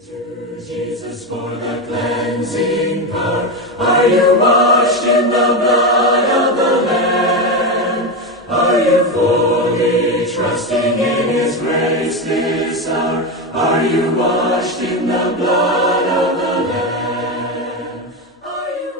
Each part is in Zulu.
To Jesus for the cleansing power. Are you washed in the blood of the Lamb? Are you fully trusting in His grace this hour? Are you washed in the blood of the Lamb? Are you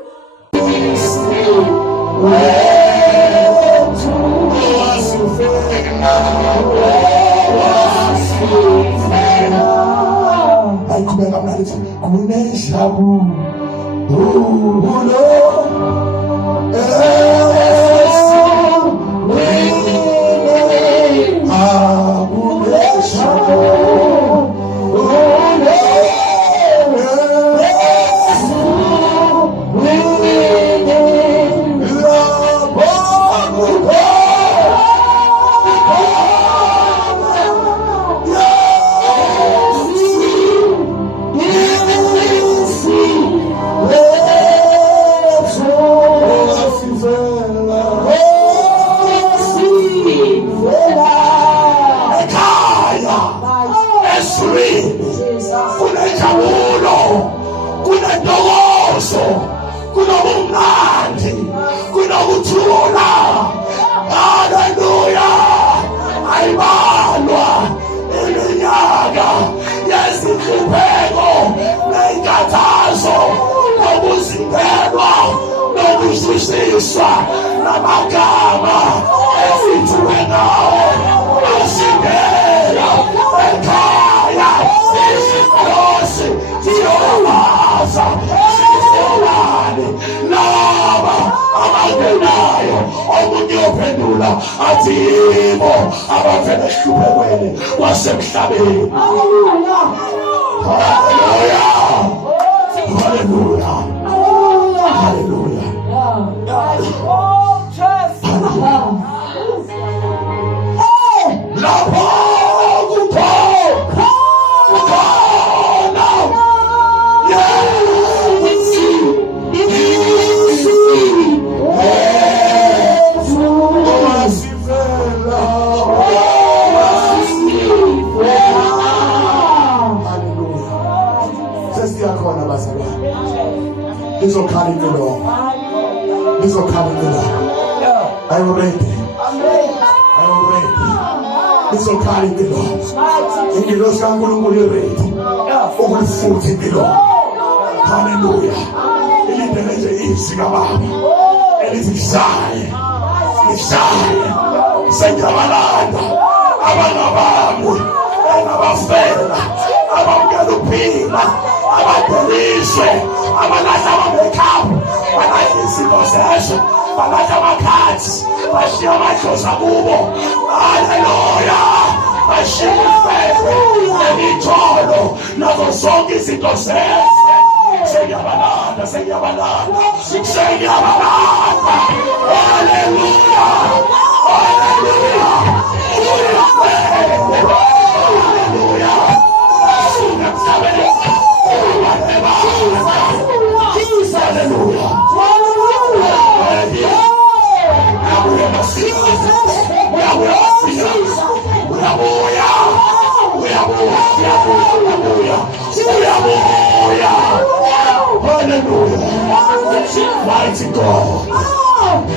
mighty God.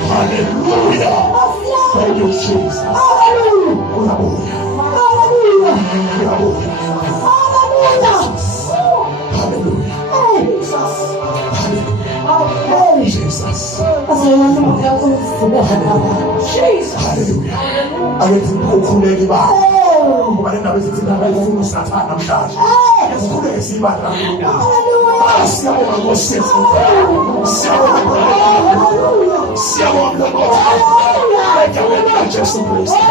Hallelujah. Thank you, Jesus. Hallelujah. Hallelujah. Hallelujah. Hallelujah. Jesus. Hallelujah. Ayethi ukukhuleka ibala. Ngoba le ndaba ezithi indaba ifuna usathana namhlanje. Esikhuleke sibala. Siyabonga Nkosi yethu. Siyabonga Nkosi. Ngegama likaJesu Kristu.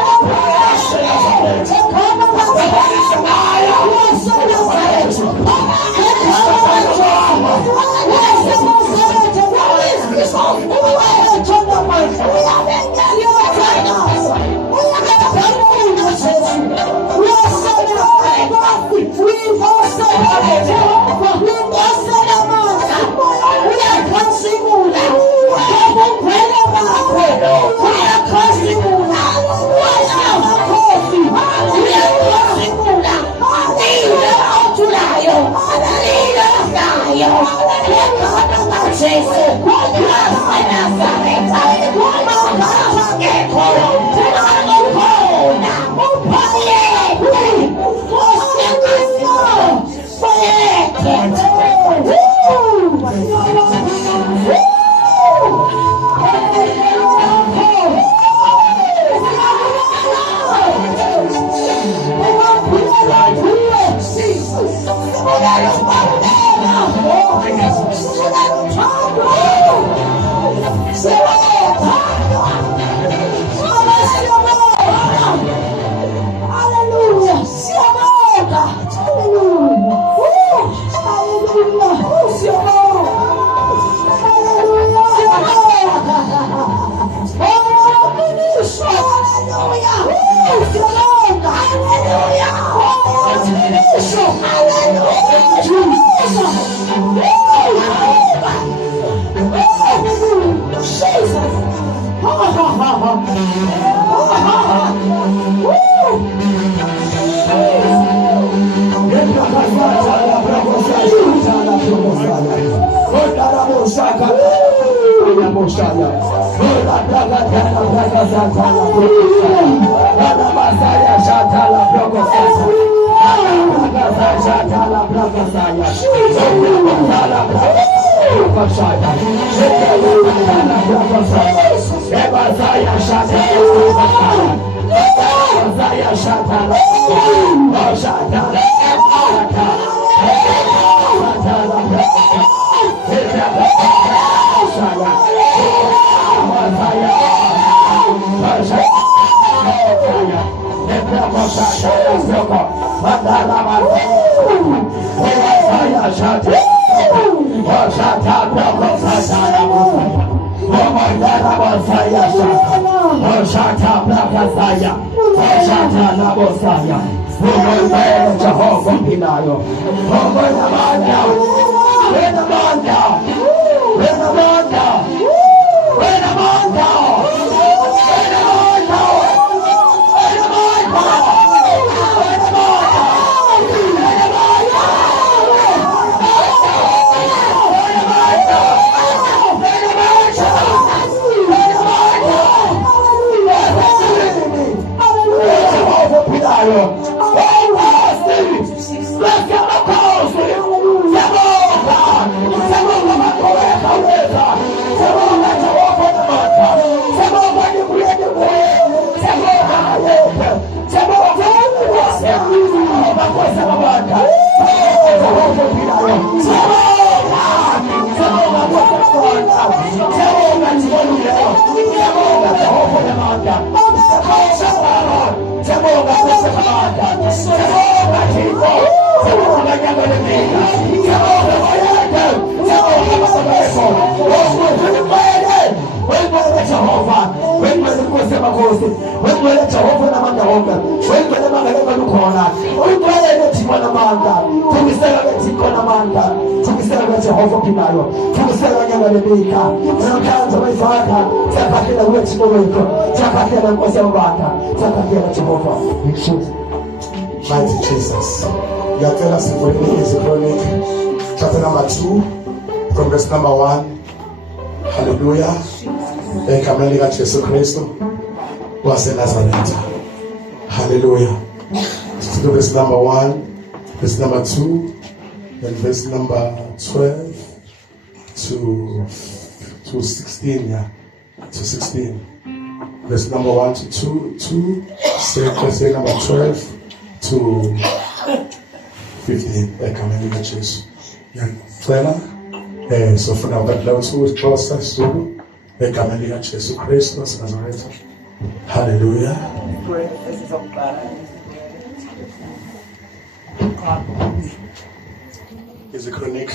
Mighty Jesus. You are telling us in Chronic, chapter number 2, from verse number 1. Hallelujah. Ekamelika Jesu Kristo wase Nazareth. Hallelujah. To verse number 1, verse number 2, and verse number 12 to 16. Yeah, to 16. Verse number 1 to 2, verse number 12 to 15. Ekamelika Jesu. Yeah, so for now, that those who is closer to Ekamelika Jesu Kristo wase Nazareth. Hallelujah. Is a chronic,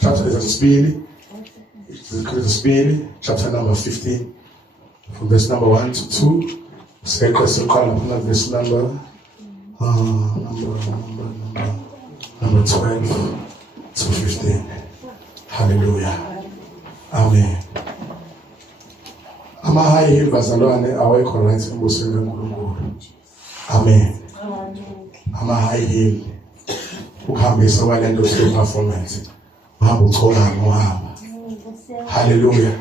chapter is a speedy. Chapter number 15, from verse number 1 to 2. Second question call upon verse number 12 to 15. Hallelujah. Amen. Amahayili bazalwane awekho right embusweni kaNkulunkulu. Amen. Amahayili ukuhambisa kwalento performance hamba ucokama uhamba. Hallelujah.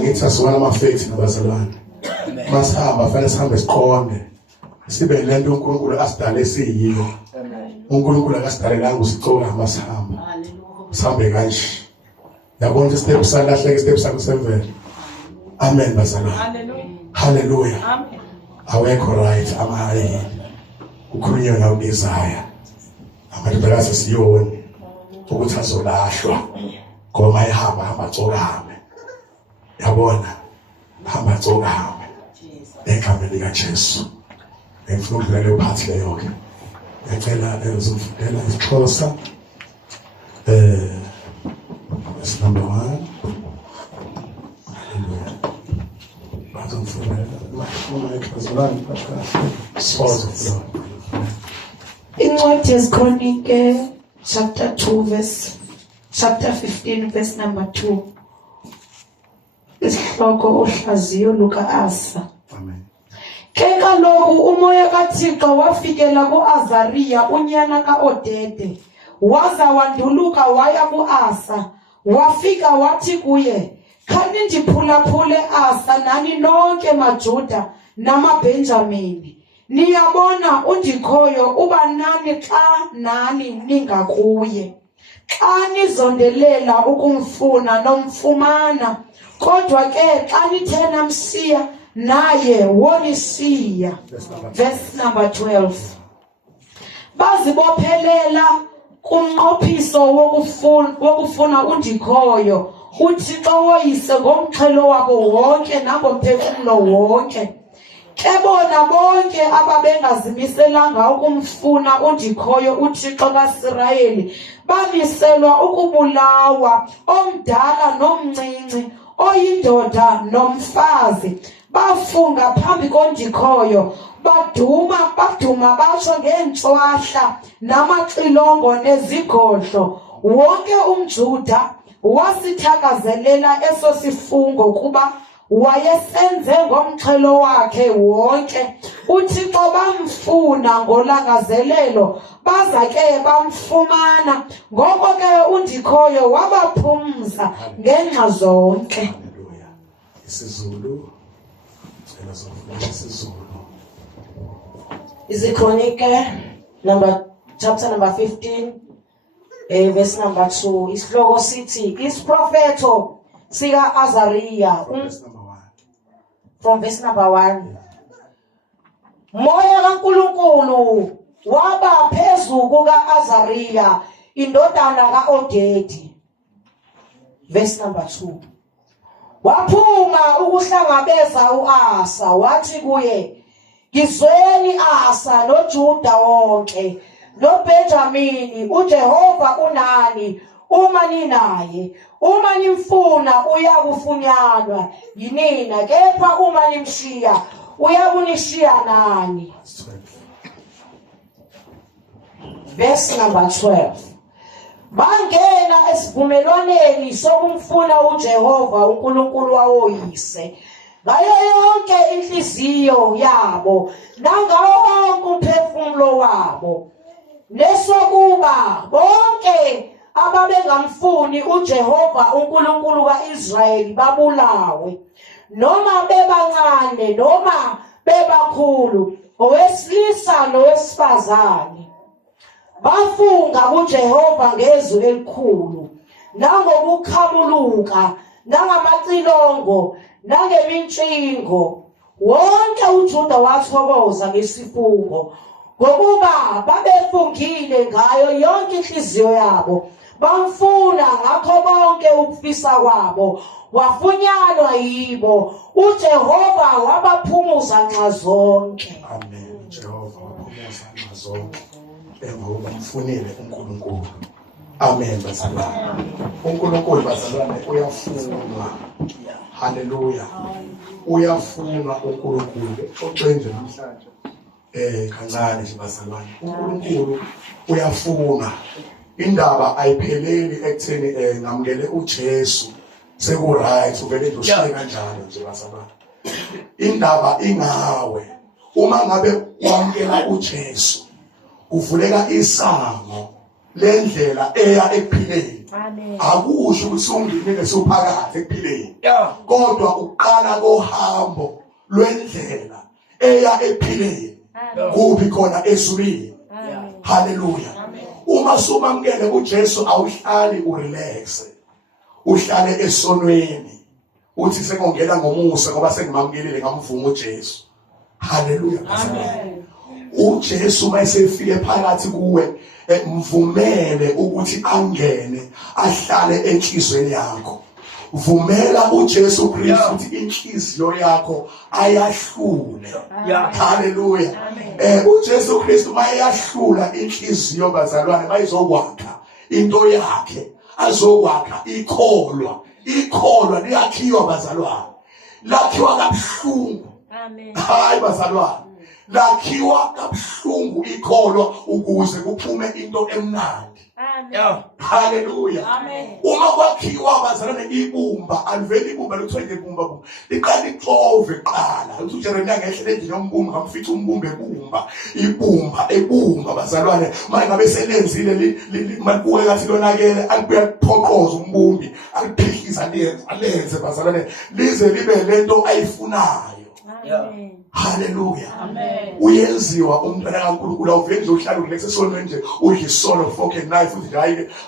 Ngithi asiwana ama-faith nabazalwane. Masihamba fanele sihambe siqonde. Sibe lento uNkulunkulu asidale esiyiyo. uNkulunkulu akasidalelanga usicokama sihamba. Sihambe kanje. Yabona istep salahleka istep sakho semvelo. Amen bazalwane. Hallelujah. Amen. Awekho right amahayi. Ukhulunywe ngawo Isaiah. Amadodakazi siyoni ukuthi azolahlwa ngoba ehamba cokame. Yabona hamba cokame. Ekhamba lika Jesu. Ngifuna ukudlala leyo phathi leyo ke. Ngicela uzofundela isiXhosa. That's number 1. Hallelujah. Incwadi yezikronike chapter 15 verse number 2. Isihloko uhlaziyo luka-Asa. Amen. Ke kaloku umoya kaThixo wafikela ku-Azariya unyana ka-Odede, waza wanduluka waya ku-Asa, wafika wathi kuye, khani ndiphulaphule Asa nani nonke maJuda namaBenjamini. Niyabona undikhoyo uba nani xa nani ningakuye. Xa nizondelela ukumfuna nomfumana, kodwa ke xa nithe namsiya naye wonisiya. Verse number 12. Bazibophelela kumnqophiso wokufuna undikhoyo, uThixo woyise ngomxhelo wabo wonke nangomphefumulo wonke. Ke bona bonke ababengazimiselanga ukumfuna undikhoyo uThixo kaIsrayeli bamiselwa ukubulawa, omdala nomncinci, oyindoda nomfazi. Bafunga phambi kondikhoyo, baduma batsho ngeentswahla namaxilongo nezigodlo. Wonke umJuda wasithakazelela eso sifungo kuba wayesenze ngomxhelo wakhe wonke. uThixo bamfuna ngolangazelelo, baza ke bamfumana. Ngoko ke undikhoyo wabaphumza ngenxa zonke. Hallelujah. Isizulu. Cela sofunda isizulu. Izikronike chapter number 15 verse number 2. Isihloko sithi isiprofeto sika Azariya. From verse number 1. Moya kaNkulunkulu waba phezu kuka-Azariya indodana ka-Odedi. Verse number 2. Waphuma ukuhlangabeza u-Asa, wathi kuye, ngizweni Asa noJuda wonke noBenjamini, uJehova unani uma ninaye. Uma nimfuna uyakufunyanwa yinina, kepha uma nimshiya uyakunishiya nani. Verse number 12. Bangena esivumelwaneni sokumfuna uJehova uNkulunkulu wawoyise ngayo yonke inhliziyo yabo nangawo wonke umphefumulo wabo, nesokuba bonke ababengamfuni uJehova uNkulunkulu kaIsrayeli babulawe, noma bebancane noma bebakhulu, owesilisa nowesifazane. Bafunga kuJehova ngezwi elikhulu, nangokukhamuluka, nangamacilongo, nangemintshingo. Wonke uJuda wathokoza ngesifungo, ngokuba babefungile ngayo yonke inhliziyo yabo. Bamfuna ngakho konke ukufisa kwabo, wafunyanwa yibo. uJehova wabaphumuza nxa zonke. Amen. Jehova waphumuza nxa zonke. Ngoba mfunile uNkulunkulu. Amen bazalwane. uNkulunkulu bazalwane uyafunwa. Hallelujah. Uyafunwa uNkulunkulu. Oxenje namhlanje. Kancane nje bazalwane. uNkulunkulu uyafuna. Indaba ayipheleli ekutheni ngamukele uJesu seku right uvele nje ushiye kanjalo nje bazalwane. Indaba ingawe. Uma ngabe wamkela uJesu, uvuleka isango lendlela eya ekuphileni. Akusho ukuthi unginike sophakathi ekuphileni. Kodwa uqala kohambo lwendlela eya ekuphileni. Kuphi khona ezulwini. Hallelujah. Uma sumamkele uJesu awuhlali urelax. Uhlale esonweni. Uthi sekongena ngomusa ngoba sengimamkelile ngamvuma uJesu. Hallelujah. Amen. uJesu mayesefike phakathi kuwe mvumele ukuthi angene ahlale enhlizweni yakho. Vumela uJesu Kristu ukuthi inhliziyo yakho ayahlule. Hallelujah. uJesu Kristu mayahlula inhliziyo bazalwane bayizokwakha into yakhe azokwakha ikholwa liyakhiwa bazalwane. Lakhiwa kabuhlungu. Amen. Hayi bazalwane. Lakhiwa kabuhlungu ikholwa ukuze kuphume into emnandi. Amen. Hallelujah. Amen. Uma kwakhiwa bazalwane ibumba aliveli ibumba lokuthiwa ibumba liqala ixove qala uthi uJeremiya ngehle endlini yombumba ngamfica umbumba ebumba bazalwane manje ngabe selenzile limakuwe kathi lonakele alibuya kuphoqoza umbumbi aliphihliza alenze bazalwane lize libe lento ayifunayo. Amen. Hallelujah. Amen. Uyenziwa umntwana kaNkulunkulu awuveli uhlala ukulekse solo nje udle solo fork and knife uthi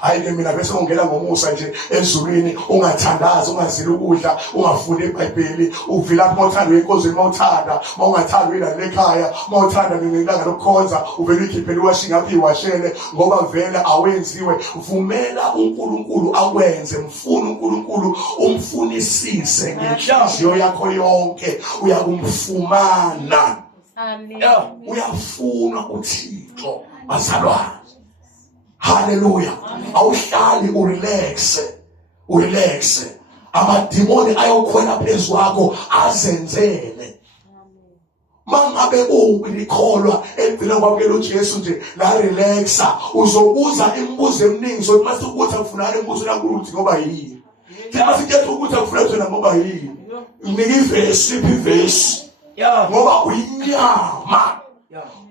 hayi mina bese ungena ngomusa nje ezulwini ungathandazi ungazili ukudla ungafundi eBhayibheli uvila mothanda inkonzo mawuthanda mawungathanda wena lekhaya mawuthanda ngelanga lokukhonza uvela ikhiphela washi ngaphi washele ngoba vele awenziwe. Vumela uNkulunkulu akwenze mfuna uNkulunkulu umfunisise ngenhliziyo yakho yonke uyakumfuma. Amen. Uyafuna uThixo bazalwane. Hallelujah. Awuhlali urelax. Amadimoni ayokhwela phezulu kwakho azenzele. Mangabe ulikholwa empilweni kwamkela uJesu nje la relaxa uzobuza imibuzo eminingi so mase ukuthi akufunani imibuzo kaNkulunkulu ngoba yini. Thina sikhetha ukuthi akufunani ngoba yini. Ngivesi ivesi. Ngoba uyinyama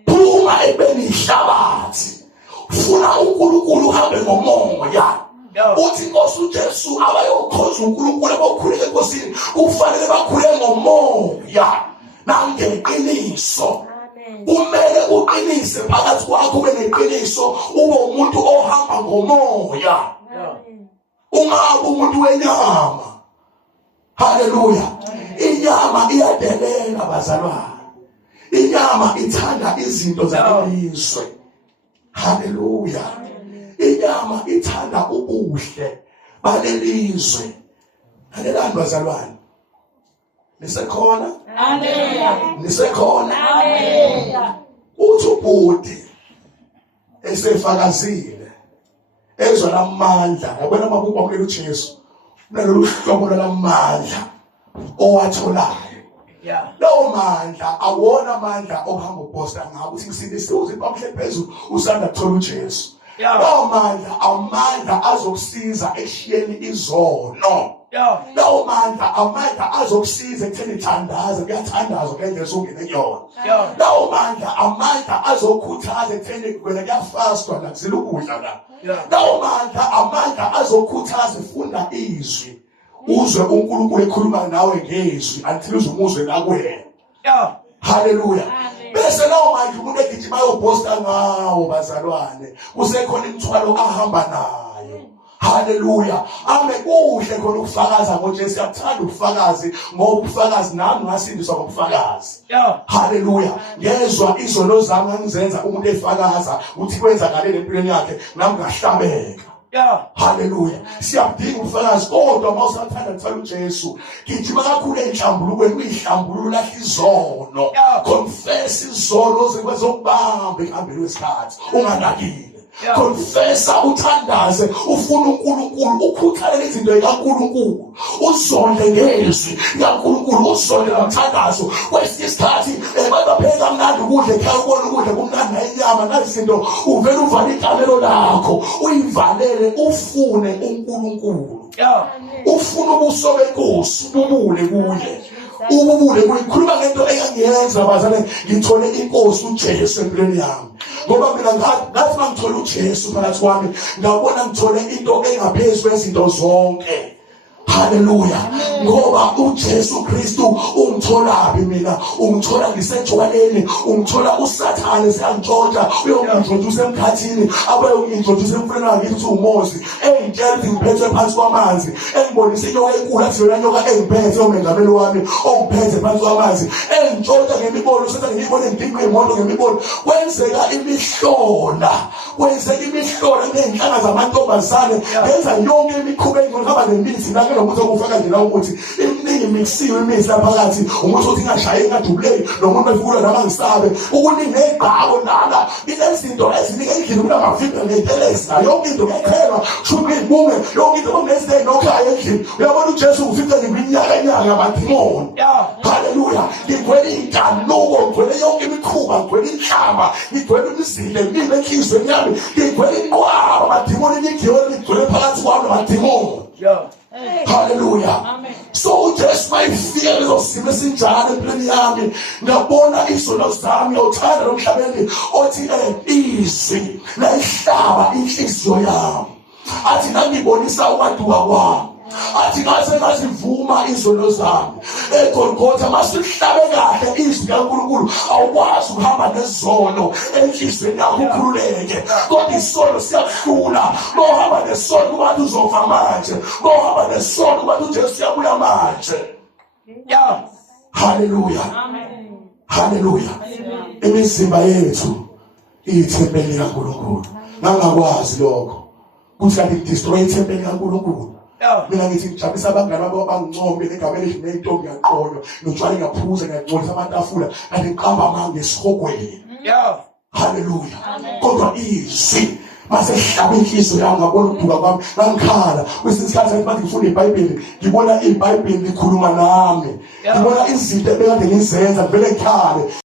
phuma ebeni ihlabathi ufuna uNkulunkulu uhambe ngomoya uthi Nkosi uJesu abayokhoza uNkulunkulu abakhuleke enkosini kufanele bakhule ngomoya nangeqiniso. Kumele uqinise phakathi kwakho ube neqiniso ube umuntu ohamba ngomoya ungabe umuntu wenyama. Hallelujah. Inyama iyadelela bazalwane. Inyama ithanda izinto zalelizwe. Hallelujah. Inyama ithanda ubuhle balelizwe. Hallelujah bazalwane. Nisekhona? Amen. Nisekhona? Amen. Uthi ubhuti esefakazile ezwa lamandla yabona amabhuku amkela uJesu nalolu hlobo lamandla owatholayo. Lawo mandla awona amandla ohamba uposta ngabo uthi ngisindisiwe bamhle phezulu usanda kuthola uJesu. Lawo mandla amandla azokusiza eshiyeni izono. Lawo mandla amandla azokusiza ekutheni thandaza kuyathandaza ngendlela ongene kuyona. Lawo mandla amandla azokhuthaza ekutheni wena kuyafastwa nakuzila ukudla la. Lawo mandla amandla azokhuthaza ifunda izwi uzwe uNkulunkulu ekhuluma nawe ngezwi until uzumuzwe nakwena. Hallelujah. Bese lawo manje umuntu egijima yoposta ngawo bazalwane kusekhona imithwalo ahamba nayo. Hallelujah. Ame kuhle khona ukufakaza ngoJesu yakuthanda ubufakazi ngoba ubufakazi nami ngasindiswa ngobufakazi. Hallelujah. Ngezwe izono zami ngizenza umuntu efakaza uthi kwenzakalele empilweni yakhe nami ngahlabeka. Hallelujah. Siyabudinga ubufakazi kodwa mawusathanda kuthanda uJesu gijima kakhulu enhlambulukweni uyihlambulula lahla izono. Confess izono zokubamba ekuhambeni kwesikhathi unganakile. Confessa uthandaze ufuna uNkulunkulu ukhuthalele izinto zikaNkulunkulu uzonde ngezwi likaNkulunkulu uzonde ngomthandazo kwesinye isikhathi bapheka mnandi ukudla ekhaya ubona ukudla kumnandi nenyama nazinto uvela uvale ikamelo lakho uyivalele ufune uNkulunkulu ufuna ubuso beNkosi ububule kuye ububule kuyikhuluma ngento engangiyenza bazane ngithole inkosi uJesu empilweni yami ngoba mina ngathi mangithole uJesu phakathi kwami ngabona ngithole into engaphezulu kwezinto zonke. Haleluya. Ngoba uJesu Kristu ungitholaphi mina? Ungithola ngisejwaleni, ungithola uSathane siyangitshontsha uyongintroduce emkhathini, abe uyongintroduce emfweni wangithi uMosi, engitshela ukuthi ngiphethe phansi kwamanzi, engibonise inyoka enkulu athi yona nyoka engiphethe umengameli wami ongiphethe phansi kwamanzi, engitshontsha ngemibono uSathane ngiyibone ngidinga imoto ngemibono. Kwenzeka imihlola ngezinhlanga zamantombazane, yenza yonke imikhuba engihamba nemithi la nomuthi okufaka nje la ukuthi iminingi mixiwe imithi lapha phakathi umuthi othi ngashaye ngadubuleki nomuntu efukula nama ngisabe ukuningi negqabo nala inezinto eziningi endlini kunamavimba ngetelesi yonke into ngekhelwa shuthi ngibunge yonke into kunesiday nokhaya endlini. Uyabona uJesu ufica nje iminyaka yamadimoni. Haleluya. Ngigcwele inkanuko, ngigcwele yonke imikhuba, ngigcwele inhlamba, ngigcwele imizile mina enhlizweni yami, ngigcwele inqwaba amadimoni ngigcwele phakathi kwami amadimoni. Hallelujah. Amen. So uJesu mayifika lezo simo esinjalo empilweni yami ngabona izono zami othanda nomhlabeni othi izwi layihlaba inhliziyo yami athi ngibonisa ukwaduka kwami athi ngazivuma izono zami eGolgotha masihlabe kahle izwi kaNkulunkulu awukwazi ukuhamba nezono enhlizweni yakho ukhululeke kodwa isono siyahlula ngohamba nesono kubantu uzofa manje ngohamba nesono kubantu uJesu uyabuya manje. Hallelujah. Amen. Hallelujah. Imizimba yethu iyithempeli kaNkulunkulu ngangakwazi lokho kuthi kanti destroy ithempeli kaNkulunkulu. Mina ngithi ngijabulisa abangani bami abangincombe egameni elinentombi yaqonyo notshwala ngaphuza ngiyagcolisa amatafula kanti ngiqamba manje esihogweni. Haleluya. Kodwa izwi masehlaba inhliziyo yami ngabona ukuduka kwami ngangikhala kwesinye isikhathi bathi ngifunda iBhayibheli ngibona iBhayibheli likhuluma nami ngibona izinto ebekade ngizenza vele ngikhale.